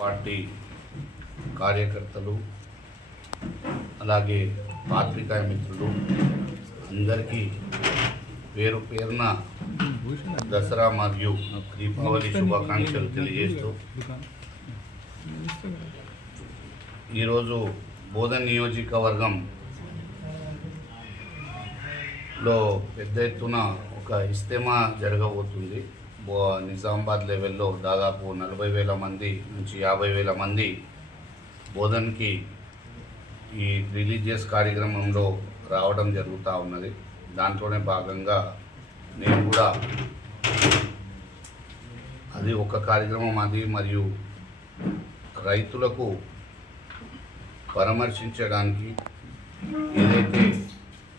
Party కార్యకర్తలు అలాగే పాత్రికాయ మిత్రులు అందరికీ పేరు పేరున దసరా మరియు దీపావళి శుభాకాంక్షలు తెలియజేస్తూ ఈరోజు బోధ నియోజకవర్గం లో పెద్ద ఎత్తున ఒక ఇస్తేమా జరగబోతుంది. నిజామాబాద్ లెవెల్లో దాదాపు నలభై వేల మంది నుంచి యాభై వేల మంది బోధన్కి ఈ రిలీజియస్ కార్యక్రమంలో రావడం జరుగుతూ ఉన్నది. దాంట్లోనే భాగంగా నేను కూడా అది ఒక కార్యక్రమం అది మరియు రైతులకు పరామర్శించడానికి ఏదైతే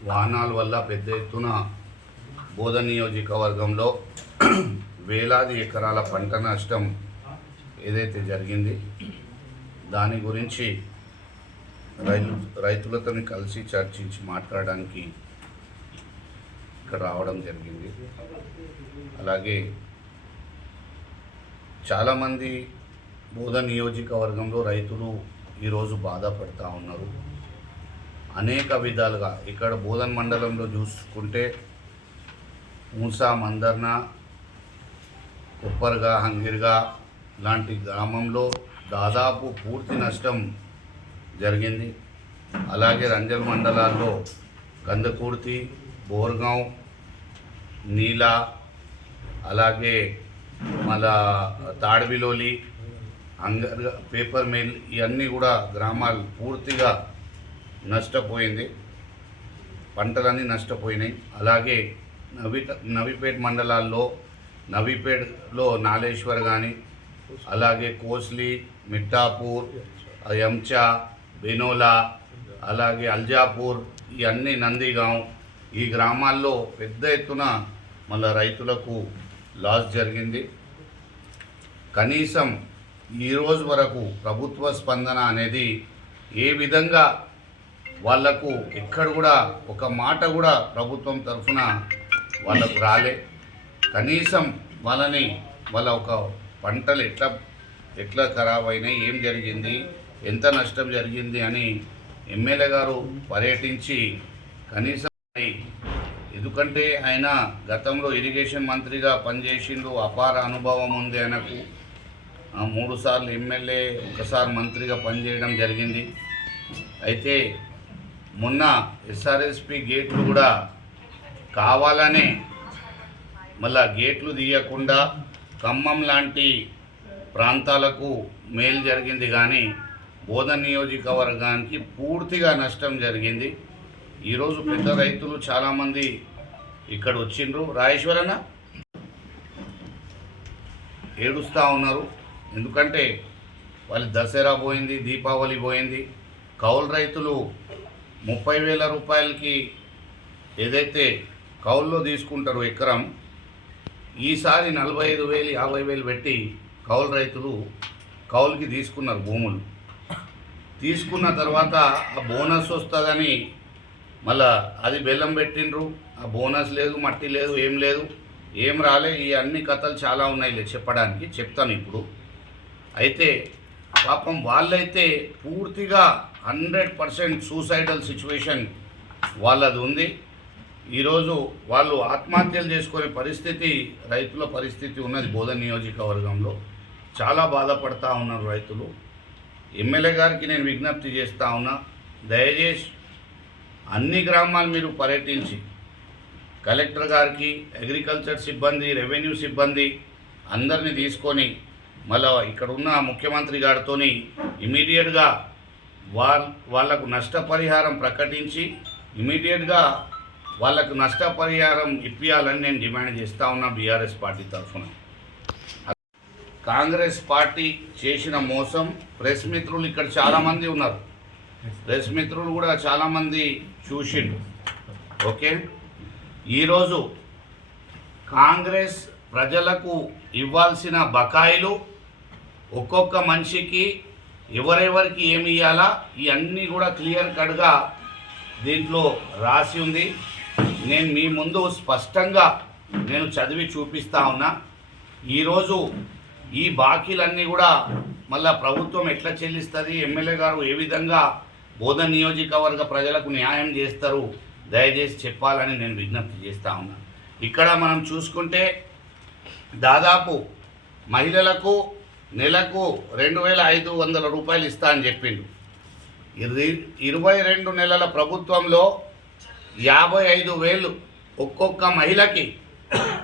వాహనాల వల్ల పెద్ద ఎత్తున బోధ నియోజకవర్గంలో వేలాది ఎకరాల పంట నష్టం ఏదైతే జరిగింది దాని గురించి రైతు రైతులతో కలిసి చర్చించి మాట్లాడడానికి ఇక్కడ రావడం జరిగింది. అలాగే చాలామంది బోధ నియోజకవర్గంలో రైతులు ఈరోజు బాధపడుతూ ఉన్నారు. అనేక విధాలుగా ఇక్కడ బోధన్ మండలంలో చూసుకుంటే మూసా మందర్న కుప్పర్గా హంగిర్గా లాంటి గ్రామంలో దాదాపు పూర్తి నష్టం జరిగింది. అలాగే రంజల్ మండలాల్లో కందకూర్తి బోర్గాం నీలా అలాగే మళ్ళా తాడ్బిలోలి అంగర్ పేపర్ మిల్ ఇవన్నీ కూడా గ్రామాలు పూర్తిగా నష్టపోయింది. పంటలన్నీ నష్టపోయినాయి. అలాగే నవి నవిపేట్ మండలాల్లో నవీపేటలో నాలేశ్వర్ కానీ అలాగే కోస్లి మిఠాపూర్ ఎంచా బెనోలా అలాగే అల్జాపూర్ ఇవన్నీ నందిగాం. ఈ గ్రామాల్లో పెద్ద ఎత్తున మళ్ళీ రైతులకు లాస్ జరిగింది. కనీసం ఈరోజు వరకు ప్రభుత్వ స్పందన అనేది ఏ విధంగా వాళ్ళకు ఎక్కడ కూడా ఒక మాట కూడా ప్రభుత్వం తరఫున వాళ్ళకు రాలే. కనీసం వాళ్ళని వాళ్ళ ఒక పంటలు ఎట్లా ఎట్లా ఖరాబ్ అయినాయి ఏం జరిగింది ఎంత నష్టం జరిగింది అని ఎమ్మెల్యే గారు పర్యటించి కనీసం ఎందుకంటే ఆయన గతంలో ఇరిగేషన్ మంత్రిగా పనిచేసిండు అపార అనుభవం ఉంది ఆయనకు. ఆ, మూడు సార్లు ఎమ్మెల్యే ఒకసారి మంత్రిగా పనిచేయడం జరిగింది. అయితే మొన్న ఎస్ఆర్ఎస్పి గేట్లు కూడా కావాలనే మళ్ళా గేట్లు తీయకుండా ఖమ్మం లాంటి ప్రాంతాలకు మేలు జరిగింది కానీ బోధన నియోజకవర్గానికి పూర్తిగా నష్టం జరిగింది. ఈరోజు పెద్ద రైతులు చాలామంది ఇక్కడ వచ్చిండ్రు. రాజేశ్వరన ఏడుస్తూ ఉన్నారు. ఎందుకంటే వాళ్ళు దసరా పోయింది దీపావళి పోయింది. కౌలు రైతులు ముప్పై వేల రూపాయలకి ఏదైతే కౌల్లో తీసుకుంటారు ఎకరం ఈసారి నలభై ఐదు వేలు యాభై వేలు పెట్టి కౌలు రైతులు కౌలుకి తీసుకున్నారు భూములు. తీసుకున్న తర్వాత ఆ బోనస్ వస్తుందని మళ్ళా అది బెల్లం పెట్టిండ్రు. ఆ బోనస్ లేదు మట్టి లేదు ఏం లేదు. ఏం రాలే ఈ అన్ని కథలు చాలా ఉన్నాయి చెప్పడానికి చెప్తాను ఇప్పుడు. అయితే పాపం వాళ్ళైతే పూర్తిగా హండ్రెడ్ పర్సెంట్ సూసైడల్ సిచ్యువేషన్ వాళ్ళది ఉంది. ఈరోజు వాళ్ళు ఆత్మహత్యలు చేసుకునే పరిస్థితి రైతుల పరిస్థితి ఉన్నది బోధన నియోజకవర్గంలో. చాలా బాధపడతా ఉన్నారు రైతులు. ఎమ్మెల్యే గారికి నేను విజ్ఞప్తి చేస్తా ఉన్నా దయచేసి అన్ని గ్రామాలు మీరు పర్యటించి కలెక్టర్ గారికి అగ్రికల్చర్ సిబ్బంది రెవెన్యూ సిబ్బంది అందరినీ తీసుకొని మళ్ళా ఇక్కడ ఉన్న ముఖ్యమంత్రి గారితో ఇమీడియట్గా వాళ్ళ వాళ్ళకు నష్టపరిహారం ప్రకటించి ఇమీడియట్గా వాళ్ళకు నష్టపరిహారం ఇప్పించాలని నేను డిమాండ్ చేస్తా ఉన్నా బీఆర్ఎస్ పార్టీ తరఫున. కాంగ్రెస్ పార్టీ చేసిన మోసం ప్రెస్ మిత్రులు ఇక్కడ చాలామంది ఉన్నారు. ప్రెస్ మిత్రులు కూడా చాలామంది చూసిండు ఓకే? ఈరోజు కాంగ్రెస్ ప్రజలకు ఇవ్వాల్సిన బకాయిలు ఒక్కొక్క మనిషికి ఎవరెవరికి ఏమి ఇవ్వాలా ఇవన్నీ కూడా క్లియర్ కట్గా దీంట్లో రాసి ఉంది. నేను మీ ముందు స్పష్టంగా నేను చదివి చూపిస్తా ఉన్నా. ఈరోజు ఈ బాకీలన్నీ కూడా మళ్ళా ప్రభుత్వం ఎట్లా చెల్లిస్తుంది? ఎమ్మెల్యే గారు ఏ విధంగా బోధన నియోజకవర్గ ప్రజలకు న్యాయం చేస్తారు? దయచేసి చెప్పాలని నేను విజ్ఞప్తి చేస్తా ఉన్నా. ఇక్కడ మనం చూసుకుంటే దాదాపు మహిళలకు నెలకు రెండు వేల ఐదు వందల రూపాయలు ఇస్తా అని చెప్పిండు. ఇరవై రెండు నెలల ప్రభుత్వంలో యాభై ఐదు వేలు ఒక్కొక్క మహిళకి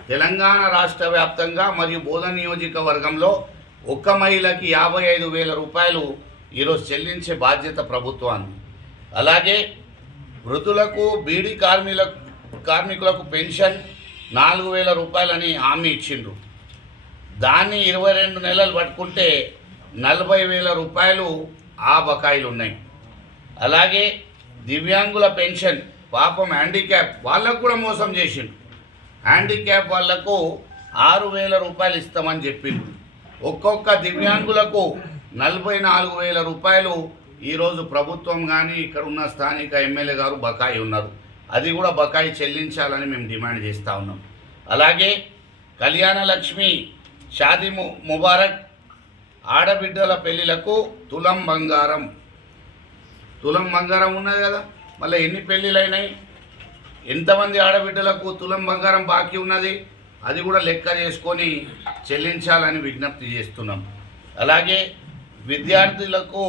తెలంగాణ రాష్ట్ర వ్యాప్తంగా మరియు బోధన నియోజకవర్గంలో ఒక్క మహిళకి యాభై ఐదు వేల రూపాయలు ఈరోజు చెల్లించే బాధ్యత ప్రభుత్వాన్ని. అలాగే వృద్ధులకు బీడీ కార్మికుల కార్మికులకు పెన్షన్ నాలుగు వేల రూపాయలని హామీ ఇచ్చిండ్రు. దాన్ని ఇరవై రెండు నెలలు పట్టుకుంటే నలభై వేల రూపాయలు ఆ బకాయిలు ఉన్నాయి అలాగే దివ్యాంగుల పెన్షన్ పాపం హ్యాండిక్యాప్ వాళ్ళకు కూడా మోసం చేసిండు. హ్యాండిక్యాప్ వాళ్ళకు ఆరు వేల రూపాయలు ఇస్తామని చెప్పిండు. ఒక్కొక్క దివ్యాంగులకు నలభై నాలుగు వేల రూపాయలు ఈరోజు ప్రభుత్వం కానీ ఇక్కడ ఉన్న స్థానిక ఎమ్మెల్యే గారు బకాయి ఉన్నారు. అది కూడా బకాయి చెల్లించాలని మేము డిమాండ్ చేస్తూ ఉన్నాం. అలాగే కళ్యాణ లక్ష్మి షాది ము ముబారక్ ఆడబిడ్డల పెళ్ళిళ్ళకు తులం బంగారం. తులం బంగారం ఉన్నది కదా? మళ్ళీ ఎన్ని పెళ్ళిళ్ళు అయినాయి ఎంతమంది ఆడబిడ్డలకు తులం బంగారం బాకీ ఉన్నది? అది కూడా లెక్క చేసుకొని చెల్లించాలని విజ్ఞప్తి చేస్తున్నాం. అలాగే విద్యార్థులకు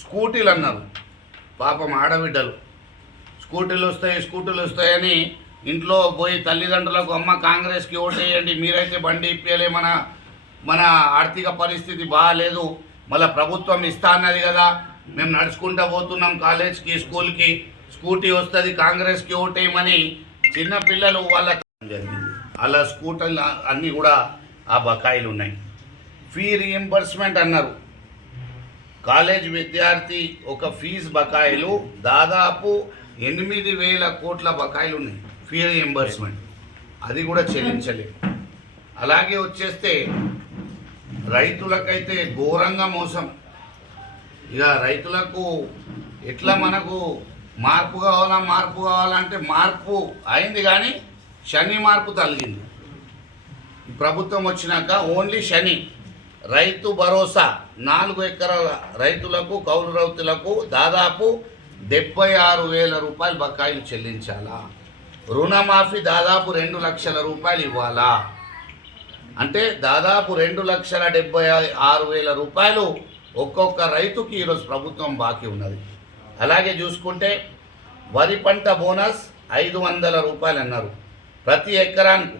స్కూటీలు అన్నారు. పాపం ఆడబిడ్డలు. స్కూటీలు వస్తాయి స్కూటీలు వస్తాయని ఇంట్లో పోయి తల్లిదండ్రులకు అమ్మ కాంగ్రెస్కి ఓటేయండి మీరైతే బండి ఇప్పలే మన మన ఆర్థిక పరిస్థితి బాగాలేదు మళ్ళీ ప్రభుత్వం ఇస్తా అన్నది కదా మేము నడుచుకుంటూ పోతున్నాం కాలేజ్కి స్కూల్కి స్కూటీ వస్తుంది కాంగ్రెస్కి ఓటేయమని చిన్న పిల్లలు వాళ్ళ జరిగింది. అలా స్కూటర్లు అన్నీ కూడా ఆ బకాయిలు ఉన్నాయి. ఫీ రీఎంబర్స్మెంట్ అన్నారు. కాలేజ్ విద్యార్థి ఒక ఫీజు బకాయిలు దాదాపు ఎనిమిది వేల కోట్ల బకాయిలు ఉన్నాయి ఫీ రీఎంబర్స్మెంట్ అది కూడా చెల్లించలేదు. అలాగే వచ్చేస్తే రైతులకైతే ఘోరంగా మోసం. ఇక రైతులకు ఎట్లా మనకు మార్పు కావాలా మార్పు కావాలంటే మార్పు అయింది కానీ శని మార్పు తలిగింది. ప్రభుత్వం వచ్చినాక ఓన్లీ శని రైతు భరోసా నాలుగు ఎకరాల రైతులకు కౌలు రైతులకు దాదాపు డెబ్బై ఆరు వేల రూపాయలు బకాయిలు చెల్లించాలా? రుణమాఫీ దాదాపు రెండు లక్షల రూపాయలు ఇవ్వాలా? అంటే దాదాపు రెండు లక్షల డెబ్బై ఆరు వేల రూపాయలు ఒక్కొక్క రైతుకి ఈరోజు ప్రభుత్వం బాకీ ఉన్నది. అలాగే చూసుకుంటే వరి పంట బోనస్ ఐదు వందల రూపాయలు అన్నారు. ప్రతి ఎకరానికి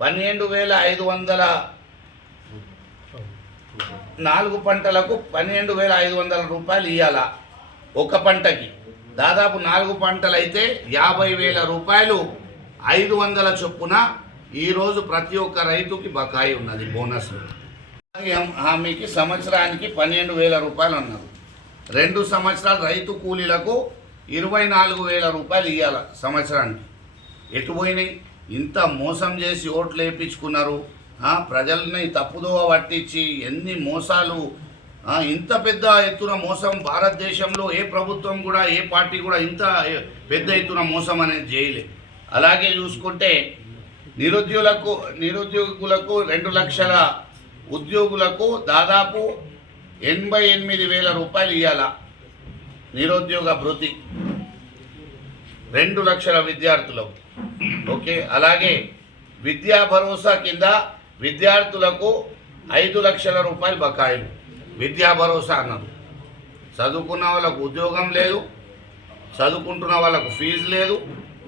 పన్నెండు వేల ఐదు వందల నాలుగు పంటలకు పన్నెండు వేల ఐదు వందల రూపాయలు ఇవ్వాల ఒక పంటకి. దాదాపు నాలుగు పంటలు అయితే యాభై వేల రూపాయలు ఐదు వందల చొప్పున ఈరోజు ప్రతి ఒక్క రైతుకి బకాయి ఉన్నది బోనస్ హామీకి సంవత్సరానికి పన్నెండు వేల రూపాయలు అన్నారు. రెండు సంవత్సరాలు రైతు కూలీలకు ఇరవై నాలుగు వేల రూపాయలు ఇవ్వాలి సంవత్సరానికి. ఎటు పోయినాయి? ఇంత మోసం చేసి ఓట్లు వేయించుకున్నారు ప్రజల్ని తప్పుదోవ పట్టించి ఎన్ని మోసాలు ఇంత పెద్ద ఎత్తున మోసం భారతదేశంలో ఏ ప్రభుత్వం కూడా ఏ పార్టీ కూడా ఇంత పెద్ద ఎత్తున మోసం అనేది చేయలే. అలాగే చూసుకుంటే నిరుద్యోగులకు నిరుద్యోగులకు రెండు లక్షల ఉద్యోగులకు దాదాపు ఎనభై ఎనిమిది వేల రూపాయలు ఇవ్వాల నిరుద్యోగ భృతి. రెండు లక్షల విద్యార్థులకు. ఓకే? అలాగే విద్యా భరోసా కింద విద్యార్థులకు ఐదు లక్షల రూపాయలు బకాయిలు. విద్యా భరోసా అన్నారు చదువుకున్న వాళ్ళకు ఉద్యోగం లేదు చదువుకుంటున్న వాళ్ళకు ఫీజు లేదు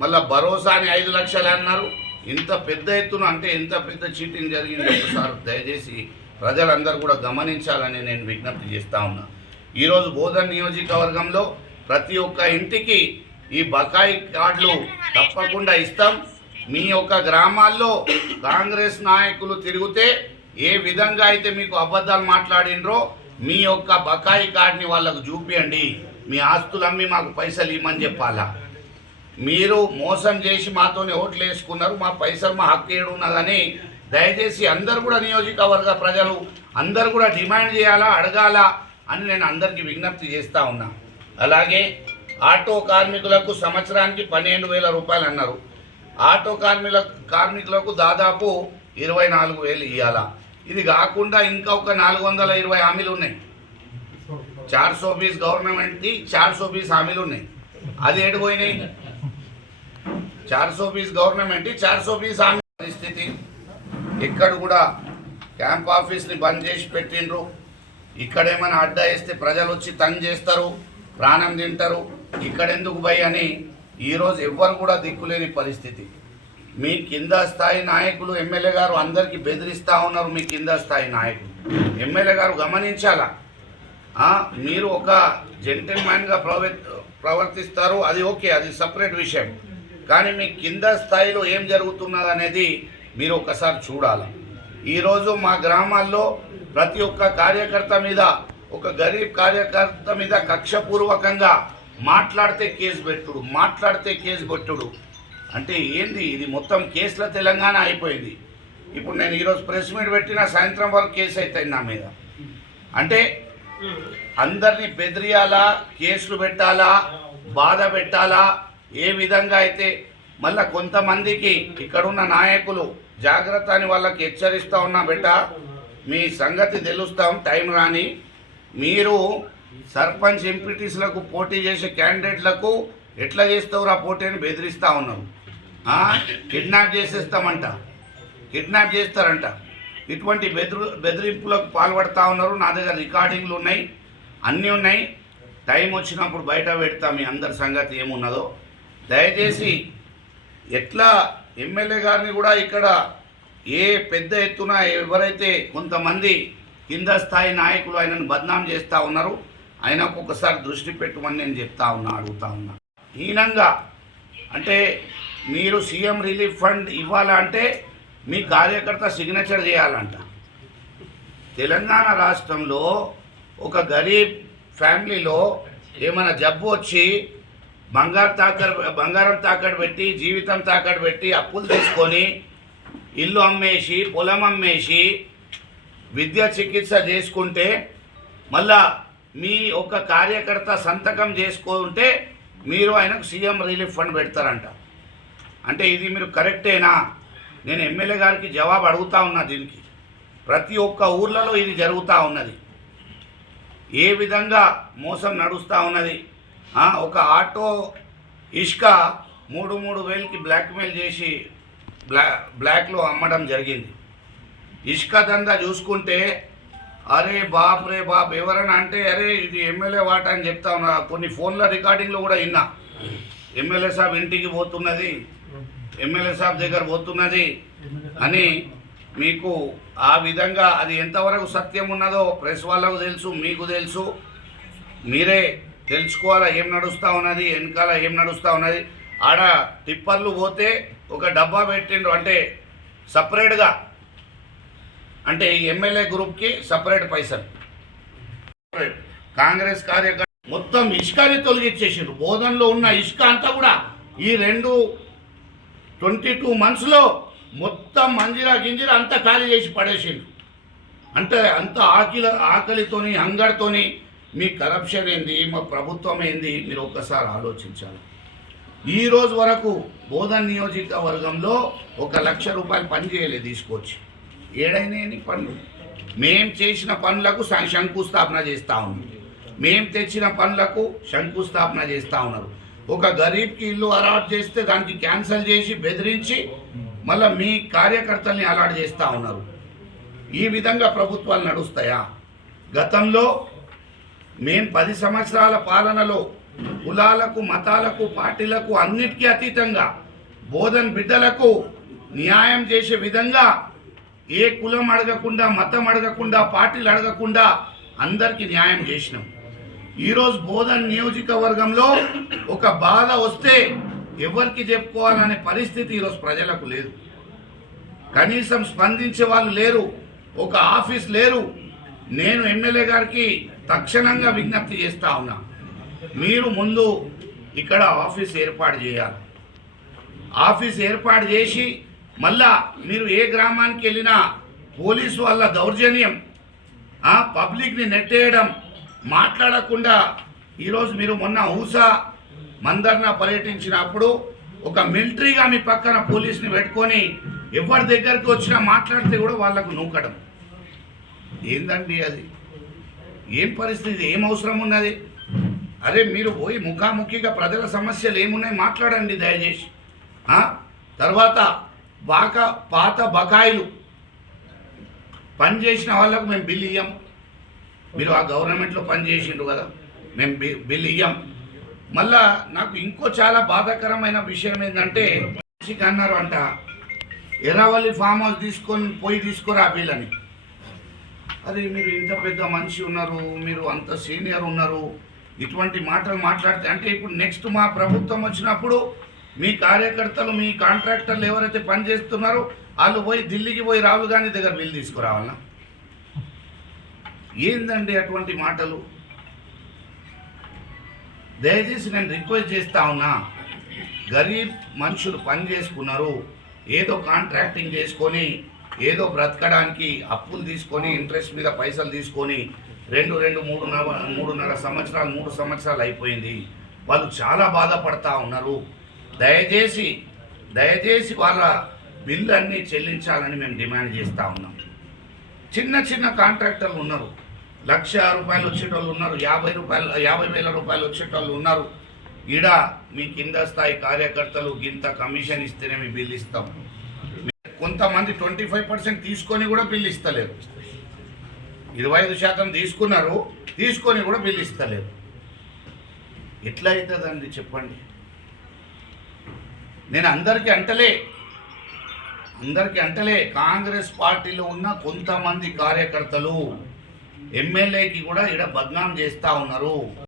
మళ్ళీ భరోసా అని ఐదు లక్షలు అన్నారు. ఇంత పెద్ద ఎత్తున అంటే ఎంత పెద్ద చీటింగ్ జరిగింది ఒకసారి దయచేసి ప్రజలందరూ కూడా గమనించాలని నేను విజ్ఞప్తి చేస్తా ఉన్నా. ఈరోజు బోధన నియోజకవర్గంలో ప్రతి ఒక్క ఇంటికి ఈ బకాయి కార్డులు తప్పకుండా ఇస్తాం. మీ యొక్క గ్రామాల్లో కాంగ్రెస్ నాయకులు తిరిగితే ఏ విధంగా అయితే మీకు అబద్ధాలు మాట్లాడినరో మీ యొక్క బకాయి కార్డుని వాళ్ళకు చూపియండి. మీ ఆస్తులు అమ్మి మాకు పైసలు ఇవ్వమని చెప్పాలా? మీరు మోసం చేసి మాతోనే ఓట్లు వేసుకున్నారు మా పైసలు మా హక్కు ఏడు ఉన్నదని దయచేసి అందరు కూడా నియోజకవర్గ ప్రజలు అందరు కూడా డిమాండ్ చేయాలా అడగాల అని నేను అందరికీ విజ్ఞప్తి చేస్తా ఉన్నా. అలాగే ఆటో కార్మికులకు సంవత్సరానికి పన్నెండు వేల రూపాయలు అన్నారు. ఆటో కార్మికుల కార్మికులకు దాదాపు ఇరవై నాలుగు వేలు ఇవ్వాలా ఇది కాకుండా ఇంకా ఒక నాలుగు వందల ఇరవై హామీలు ఉన్నాయి. చార్ సో బీస్ గవర్నమెంట్ది చార్ సో బీస్ హామీలు ఉన్నాయి. అది ఏడు పోయినాయి? చార్ సో గవర్నమెంట్ చార్ సో ఆమె పరిస్థితి. ఇక్కడ కూడా క్యాంప్ ఆఫీస్ని బంద్ చేసి పెట్టిండ్రు. ఇక్కడ ఏమైనా అడ్డా వేస్తే ప్రజలు వచ్చి తంగ్ చేస్తారు ప్రాణం తింటారు. ఇక్కడ ఎందుకు భయ్ అని ఈరోజు ఎవ్వరు కూడా దిక్కులేని పరిస్థితి. మీ కింద స్థాయి నాయకులు ఎమ్మెల్యే గారు అందరికీ బెదిరిస్తూ ఉన్నారు మీ కింద స్థాయి నాయకులు. ఎమ్మెల్యే గారు గమనించాలా? మీరు ఒక జెంటిల్మ్యాన్గా ప్రవ ప్రవర్తిస్తారు అది ఓకే అది సపరేట్ విషయం. కానీ మీ కింద స్థాయిలో ఏం జరుగుతున్నది అనేది మీరు ఒకసారి చూడాలి. ఈరోజు మా గ్రామాల్లో ప్రతి ఒక్క కార్యకర్త మీద ఒక గరీబ్ కార్యకర్త మీద కక్షపూర్వకంగా మాట్లాడితే కేసు పెట్టుడు మాట్లాడితే కేసు కొట్టుడు. అంటే ఏంది? ఇది మొత్తం కేసుల తెలంగాణ అయిపోయింది. ఇప్పుడు నేను ఈరోజు ప్రెస్ మీట్ పెట్టిన సాయంత్రం వరకు కేసు అవుతుంది నా మీద. అంటే అందరినీ బెదిరియాలా కేసులు పెట్టాలా బాధ పెట్టాలా ఏ విధంగా అయితే మళ్ళీ కొంతమందికి ఇక్కడున్న నాయకులు జాగ్రత్త అని వాళ్ళకి హెచ్చరిస్తూ ఉన్నా బెట్ట మీ సంగతి తెలుస్తాం టైం రాని. మీరు సర్పంచ్ ఎంపీటీస్లకు పోటీ చేసే క్యాండిడేట్లకు ఎట్లా చేస్తావురా పోటీ అని బెదిరిస్తూ ఉన్నారు కిడ్నాప్ చేసేస్తామంట. కిడ్నాప్ చేస్తారంట. ఇటువంటి బెదిరి బెదిరింపులకు పాల్పడతా ఉన్నారు. నా దగ్గర రికార్డింగ్లు ఉన్నాయి. అన్నీ ఉన్నాయి. టైం వచ్చినప్పుడు బయట పెడతా మీ అందరి సంగతి ఏమున్నదో. దయచేసి ఎట్లా ఎమ్మెల్యే గారిని కూడా ఇక్కడ ఏ పెద్ద ఎత్తున ఎవరైతే కొంతమంది కింద స్థాయి నాయకులు ఆయనను బద్నాం చేస్తూ ఉన్నారు ఆయనకు ఒకసారి దృష్టి పెట్టమని నేను చెప్తా ఉన్నా అడుగుతా ఉన్నా. హీనంగా అంటే మీరు సీఎం రిలీఫ్ ఫండ్ ఇవ్వాలంటే మీ కార్యకర్త సిగ్నేచర్ చేయాలంట. తెలంగాణ రాష్ట్రంలో ఒక గరీబ్ ఫ్యామిలీలో ఏమైనా జబ్బు వచ్చి బంగారు తాకట్టు బంగారం తాకట్టు పెట్టి జీవితం తాకట్టు పెట్టి అప్పులు తీసుకొని ఇల్లు అమ్మేసి పొలం అమ్మేసి విద్య చికిత్స చేసుకుంటే మళ్ళా మీ ఒక కార్యకర్త సంతకం చేసుకుంటే మీరు ఆయనకు సీఎం రిలీఫ్ ఫండ్ పెడతారంట. అంటే ఇది మీరు కరెక్టేనా? నేను ఎమ్మెల్యే గారికి జవాబు అడుగుతా ఉన్నా దీనికి. ప్రతి ఒక్క ఊర్లలో ఇది జరుగుతూ ఉన్నది. ఏ విధంగా మోసం నడుస్తూ ఉన్నది? ఒక ఆటో ఇష్క మూడు మూడు వేలకి బ్లాక్మెయిల్ చేసి బ్లా బ్లాక్లో అమ్మడం జరిగింది. ఇష్క దందా చూసుకుంటే అరే బాప్ రే బాప్ ఎవరైనా అంటే అరే ఇది ఎమ్మెల్యే వాట అని చెప్తా ఉన్నా. కొన్ని ఫోన్ల రికార్డింగ్లో కూడా విన్నా. ఎమ్మెల్యే సాబ్ ఇంటికి పోతున్నది ఎమ్మెల్యే సాబ్ దగ్గర పోతున్నది అని మీకు ఆ విధంగా అది ఎంతవరకు సత్యం ఉన్నదో ప్రెస్ వాళ్ళకు తెలుసు మీకు తెలుసు. మీరే తెలుసుకోవాలా ఏం నడుస్తూ ఉన్నది వెనకాల ఏం నడుస్తూ ఉన్నది. ఆడ టిప్పర్లు పోతే ఒక డబ్బా పెట్టిండ్రు అంటే సపరేట్గా. అంటే ఈ ఎమ్మెల్యే గ్రూప్కి సపరేట్ పైసలు. కాంగ్రెస్ కార్యకర్త మొత్తం ఇష్కాని తొలగించేసిండ్రు. బోధనలో ఉన్న ఇష్క అంతా కూడా ఈ రెండు ట్వంటీ టూ మంత్స్లో మొత్తం మంజిరా గింజిరా అంతా ఖాళీ చేసి పడేసిండ్రు. అంటే అంత ఆకిల ఆకలితోని హంగర్తోని మీ కరప్షన్ ఏంది మా ప్రభుత్వం ఏంది మీరు ఒక్కసారి ఆలోచించాలి. ఈ రోజు వరకు బోధన్ నియోజకవర్గంలో ఒక లక్ష రూపాయలు పని చేయలేదు తీసుకొచ్చి ఏడైనా పనులు? మేం చేసిన పనులకు శంకుస్థాపన చేస్తూ ఉన్నాం మేం తెచ్చిన పనులకు శంకుస్థాపన చేస్తూ ఉన్నారు. ఒక గరీబ్కి ఇల్లు అలాట్ చేస్తే దానికి క్యాన్సిల్ చేసి బెదిరించి మళ్ళీ మీ కార్యకర్తల్ని అలాట్ చేస్తూ ఉన్నారు. ఈ విధంగా ప్రభుత్వాలు నడుస్తాయా? గతంలో మేం పది సంవత్సరాల పాలనలో కులాలకు మతాలకు పార్టీలకు అన్నిటికీ అతీతంగా బోధన్ బిడ్డలకు న్యాయం చేసే విధంగా ఏ కులం అడగకుండా మతం అడగకుండా పార్టీలు అడగకుండా అందరికీ న్యాయం చేసినాం. ఈరోజు బోధన్ నియోజకవర్గంలో ఒక బాధ వస్తే ఎవరికి చెప్పుకోవాలనే పరిస్థితి ఈరోజు ప్రజలకు లేదు. కనీసం స్పందించే వాళ్ళు లేరు ఒక ఆఫీస్ లేరు. నేను ఎమ్మెల్యే గారికి తక్షణంగా విజ్ఞప్తి చేస్తా ఉన్నా. మీరు ముందు ఇక్కడ ఆఫీస్ ఏర్పాటు చేయాలి. ఆఫీస్ ఏర్పాటు చేసి మళ్ళా మీరు ఏ గ్రామానికి వెళ్ళినా పోలీసు వాళ్ళ దౌర్జన్యం పబ్లిక్ని నెట్టేయడం మాట్లాడకుండా ఈరోజు మీరు మొన్న ఊసా మందర్న పర్యటించినప్పుడు ఒక మిలిటరీగా మీ పక్కన పోలీస్ని పెట్టుకొని ఎవరి దగ్గరికి వచ్చినా మాట్లాడితే కూడా వాళ్ళకు నూకడం. ఏందండి అది? ఏం పరిస్థితి? ఏం అవసరం ఉన్నది? అరే మీరు పోయి ముఖాముఖిగా ప్రజల సమస్యలు ఏమున్నాయి మాట్లాడండి దయచేసి. తర్వాత బాక పాత బకాయిలు పని చేసిన వాళ్ళకు మేము బిల్ ఇయ్యం. మీరు ఆ గవర్నమెంట్లో పని చేసిండ్రు కదా మేము బిల్ ఇయ్యం. మళ్ళా నాకు ఇంకో చాలా బాధాకరమైన విషయం ఏంటంటే మనిషికి అన్నారు అంట ఎర్రవల్లి ఫామ్ హౌస్ తీసుకొని పోయి తీసుకురా ఆ బిల్ అని అరే మీరు ఇంత పెద్ద మనిషి ఉన్నారు మీరు అంత సీనియర్ ఉన్నారు ఇటువంటి మాటలు మాట్లాడితే అంటే ఇప్పుడు నెక్స్ట్ మా ప్రభుత్వం వచ్చినప్పుడు మీ కార్యకర్తలు మీ కాంట్రాక్టర్లు ఎవరైతే పని చేస్తున్నారో వాళ్ళు పోయి ఢిల్లీకి పోయి రాహుల్ గాంధీ దగ్గర బిల్ తీసుకురావాలన్నా ఏందండి అటువంటి మాటలు? దయచేసి నేను రిక్వెస్ట్ చేస్తా ఉన్నా గరీబ్ మనుషులు పని చేసుకున్నారు ఏదో కాంట్రాక్టింగ్ చేసుకొని ఏదో బ్రతకడానికి అప్పులు తీసుకొని ఇంట్రెస్ట్ మీద పైసలు తీసుకొని రెండు రెండు మూడున్నర మూడున్నర సంవత్సరాలు మూడు సంవత్సరాలు అయిపోయింది. వాళ్ళు చాలా బాధపడతా ఉన్నారు. దయచేసి దయచేసి వాళ్ళ బిల్లు అన్నీ చెల్లించాలని మేము డిమాండ్ చేస్తూ ఉన్నాం. చిన్న చిన్న కాంట్రాక్టర్లు ఉన్నారు. లక్ష రూపాయలు వచ్చేటోళ్ళు ఉన్నారు. యాభై రూపాయలు యాభై వేల రూపాయలు వచ్చేటోళ్ళు ఉన్నారు. ఈడ మీ కింద స్థాయి కార్యకర్తలు గింత కమిషన్ ఇస్తేనే మీ బిల్లు ఇస్తాం. కొంతమంది ట్వంటీ ఫైవ్ పర్సెంట్ తీసుకొని కూడా బిల్లు ఇస్తలేరు. ఇరవై ఐదు శాతం తీసుకున్నారు తీసుకొని కూడా బిల్లు ఇస్తలేరు. ఎట్లా అవుతుందండి చెప్పండి? నేను అందరికీ అంటలే అందరికీ అంటలే కాంగ్రెస్ పార్టీలో ఉన్న కొంతమంది కార్యకర్తలు ఎమ్మెల్యేకి కూడా ఇక్కడ బద్నాం చేస్తూ ఉన్నారు.